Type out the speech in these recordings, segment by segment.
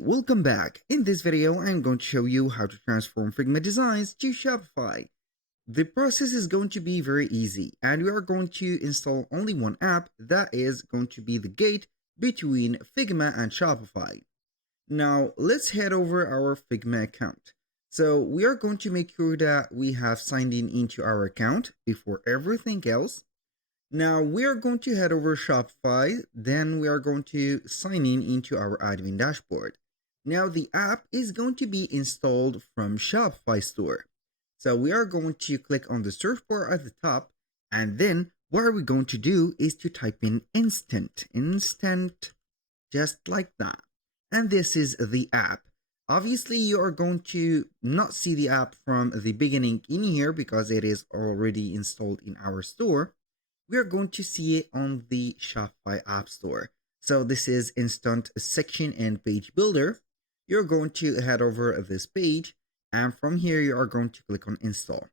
welcome back. In this video, I'm going to show you how to transform Figma designs to Shopify. The process is going to be very easy, and we are going to install only one app that is going to be the gate between Figma and Shopify. Now, let's head over our Figma account. So we are going to make sure that we have signed in into our account before everything else. Now we are going to head over Shopify, then we are going to sign in into our admin dashboard. Now the app is going to be installed from Shopify store. So we are going to click on the search bar at the top, and then what are we going to do is to type in instant, just like that. And this is the app. Obviously, you are going to not see the app from the beginning in here because it is already installed in our store. We are going to see it on the Shopify App Store. So this is Instant Section and Page Builder. You're going to head over this page, and from here you are going to click on Install.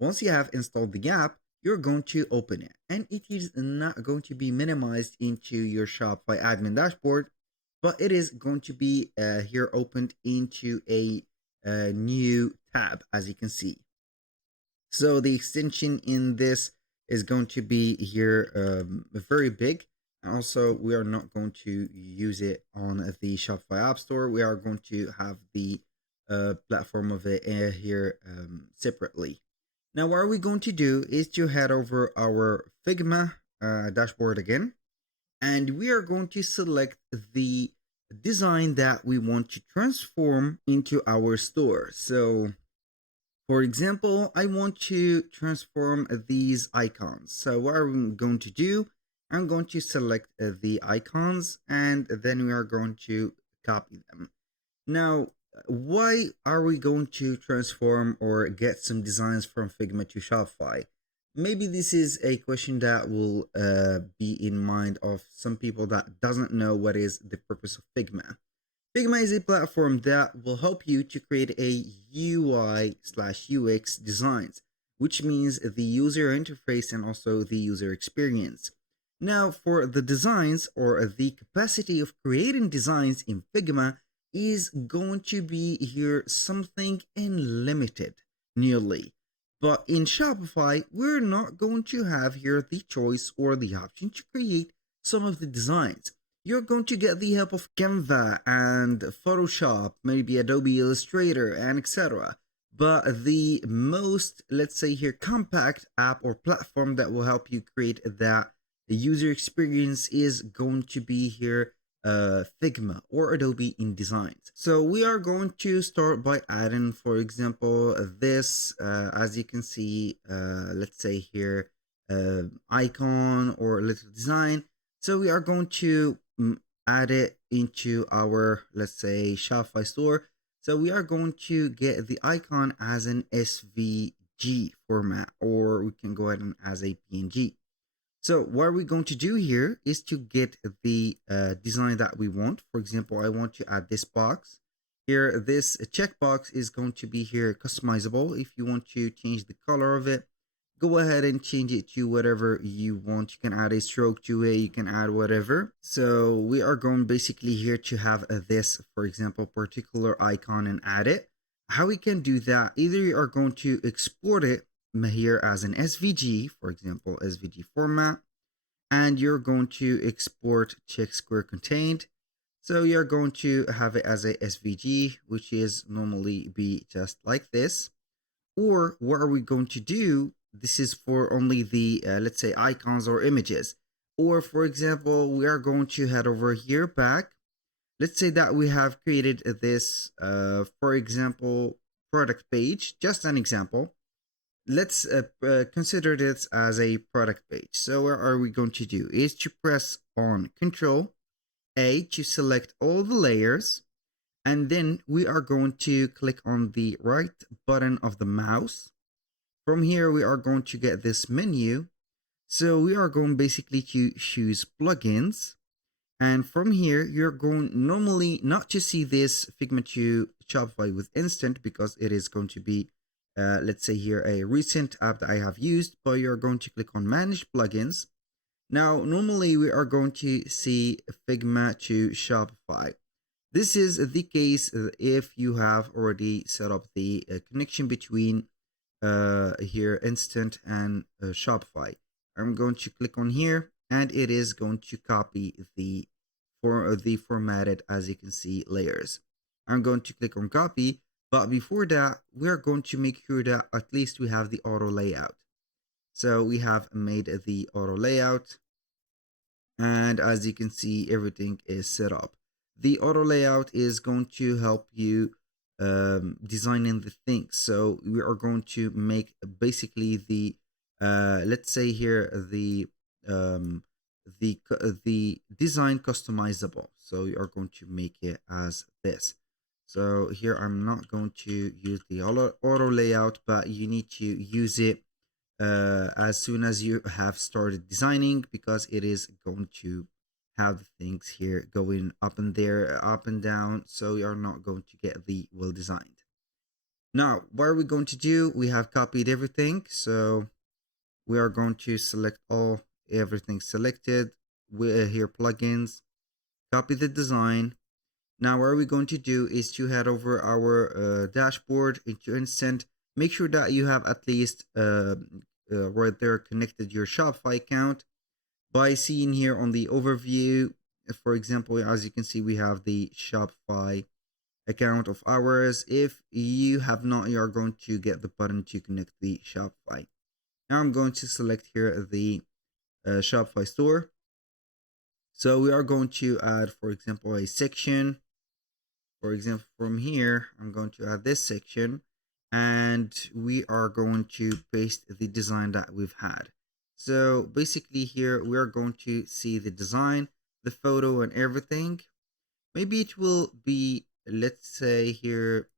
Once you have installed the app, you're going to open it, and it is not going to be minimized into your Shopify admin dashboard, but it is going to be here opened into a new tab, as you can see. So the extension in this is going to be here very big. Also, we are not going to use it on the Shopify App Store. We are going to have the platform of it here separately. Now, what are we going to do is to head over our Figma dashboard again, and we are going to select the design that we want to transform into our store. So for example, I want to transform these icons. So what I'm going to do, I'm going to select the icons, and then we are going to copy them. Now, why are we going to transform or get some designs from Figma to Shopify? Maybe this is a question that will be in mind of some people that doesn't know what is the purpose of Figma. Figma is a platform that will help you to create a UI/UX designs, which means the user interface and also the user experience. Now, for the designs, or the capacity of creating designs in Figma is going to be here something unlimited, nearly. But in Shopify, we're not going to have here the choice or the option to create some of the designs. You're going to get the help of Canva and Photoshop, maybe Adobe Illustrator, and etc. But the most, let's say here, compact app or platform that will help you create that user experience is going to be here Figma or Adobe InDesigns. So we are going to start by adding, for example, this, as you can see, let's say here, icon or little design. So we are going to add it into our, let's say, Shopify store. So we are going to get the icon as an SVG format, or we can go ahead and as a PNG. So what are we going to do here is to get the design that we want. For example, I want to add this box. Here, this checkbox is going to be here customizable. If you want to change the color of it, go ahead and change it to whatever you want. You can add a stroke to it, you can add whatever. So we are going basically here to have this, for example, particular icon and add it. How we can do that, either you are going to export it here as an SVG, for example, SVG format, and you're going to export check square contained. So you're going to have it as a SVG, which is normally be just like this. Or what are we going to do? This is for only the, let's say, icons or images. Or for example, we are going to head over here back. Let's say that we have created this, for example, product page, just an example. Let's consider this as a product page. So what are we going to do is to press on Control A to select all the layers. And then we are going to click on the right button of the mouse. From here, we are going to get this menu. So we are going basically to choose plugins. And from here, you're going normally not to see this Figma to Shopify with Instant because it is going to be, let's say here, a recent app that I have used, but you're going to click on Manage Plugins. Now, normally we are going to see Figma to Shopify. This is the case if you have already set up the connection between here Instant and Shopify. I'm going to click on here and it is going to copy the formatted, as you can see, layers. I'm going to click on copy, but before that we're going to make sure that at least we have the auto layout. So we have made the auto layout, and as you can see, everything is set up. The auto layout is going to help you designing the things. So we are going to make basically the let's say here um, the design customizable. So you are going to make it as this. So here I'm not going to use the auto layout, but you need to use it as soon as you have started designing, because it is going to have things here going up and there, up and down, so you are not going to get the well designed. Now what are we going to do? We have copied everything, so we are going to select everything selected. We here plugins, copy the design. Now what we're going to do is to head over our dashboard into Instant. Make sure that you have at least right there connected your Shopify account by seeing here on the overview. For example, as you can see, we have the Shopify account of ours. If you have not, you are going to get the button to connect the Shopify. Now I'm going to select here the Shopify store. So we are going to add, for example, a section. For example, from here, I'm going to add this section, and we are going to paste the design that we've had. So basically here, we are going to see the design, the photo and everything. Maybe it will be, let's say here,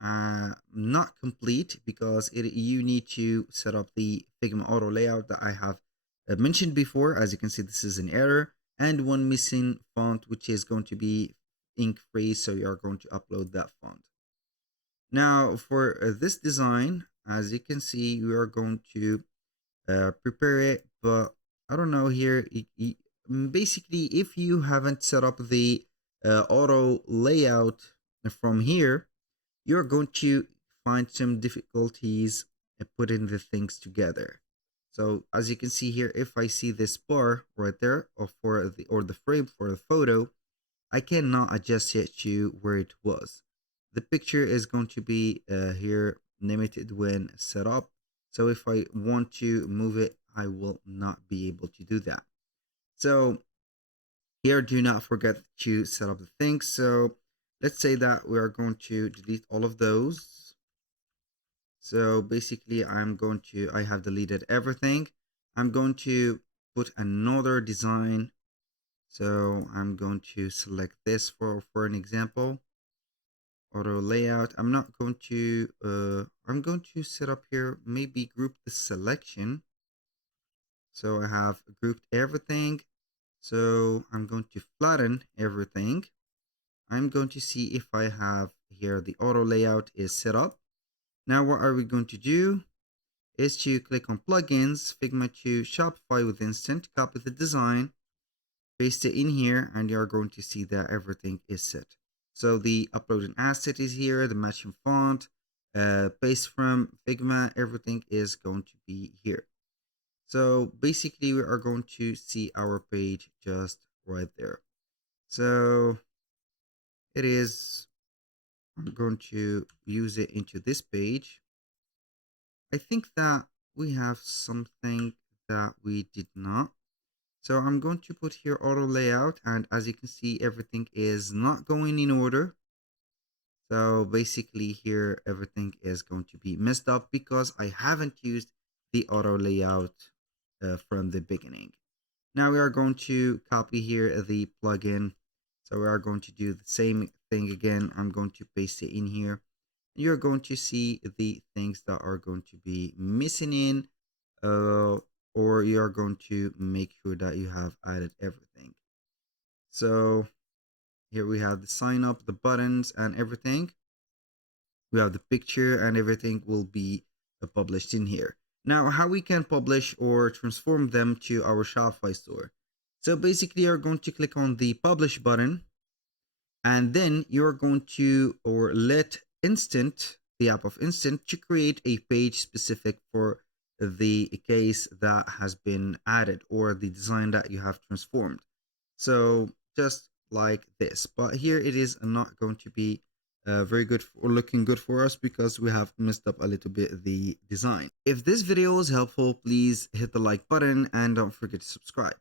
not complete, because you need to set up the Figma auto layout that I have mentioned before. As you can see, this is an error and one missing font, which is going to be ink free, so you are going to upload that font. Now for this design, as you can see, we are going to prepare it, but I don't know here. Basically, if you haven't set up the auto layout from here, you're going to find some difficulties putting the things together. So as you can see here, if I see this bar right there, or the frame for the photo, I cannot adjust it to where it was. The picture is going to be here limited when set up. So if I want to move it, I will not be able to do that. So here, do not forget to set up the things. So let's say that we are going to delete all of those. So basically I have deleted everything. I'm going to put another design. So I'm going to select this for an example. Auto layout. I'm going to set up here, maybe group the selection. So I have grouped everything. So I'm going to flatten everything. I'm going to see if I have here the auto layout is set up. Now what are we going to do is to click on plugins, Figma to Shopify with Instant, copy the design, paste it in here, and you're going to see that everything is set. So the uploading asset is here, the matching font, paste from Figma, everything is going to be here. So basically we are going to see our page just right there. So it is, I'm going to use it into this page. I think that we have something that we did not. So I'm going to put here auto layout, and as you can see, everything is not going in order. So basically here, everything is going to be messed up because I haven't used the auto layout from the beginning. Now we are going to copy here the plugin. So we are going to do the same thing again. I'm going to paste it in here. You're going to see the things that are going to be missing in, or you're going to make sure that you have added everything. So here we have the sign up, the buttons and everything. We have the picture and everything will be published in here. Now, how we can publish or transform them to our Shopify store. So basically you're going to click on the publish button. And then you're going to or let Instant, the app of Instant, to create a page specific for the case that has been added or the design that you have transformed. So just like this, but here it is not going to be very good or looking good for us because we have messed up a little bit the design. If this video was helpful, please hit the like button and don't forget to subscribe.